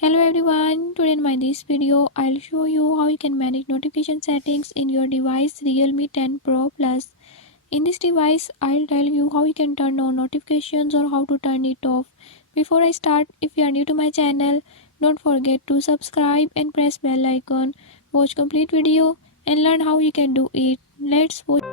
Hello everyone, today in this video I'll show you how you can manage notification settings in your device Realme 10 Pro Plus. In this device I'll tell you how you can turn on notifications or how to turn it off. Before I start, if you are new to my channel, don't forget to subscribe and press bell icon. Watch complete video and learn how you can do it. Let's watch.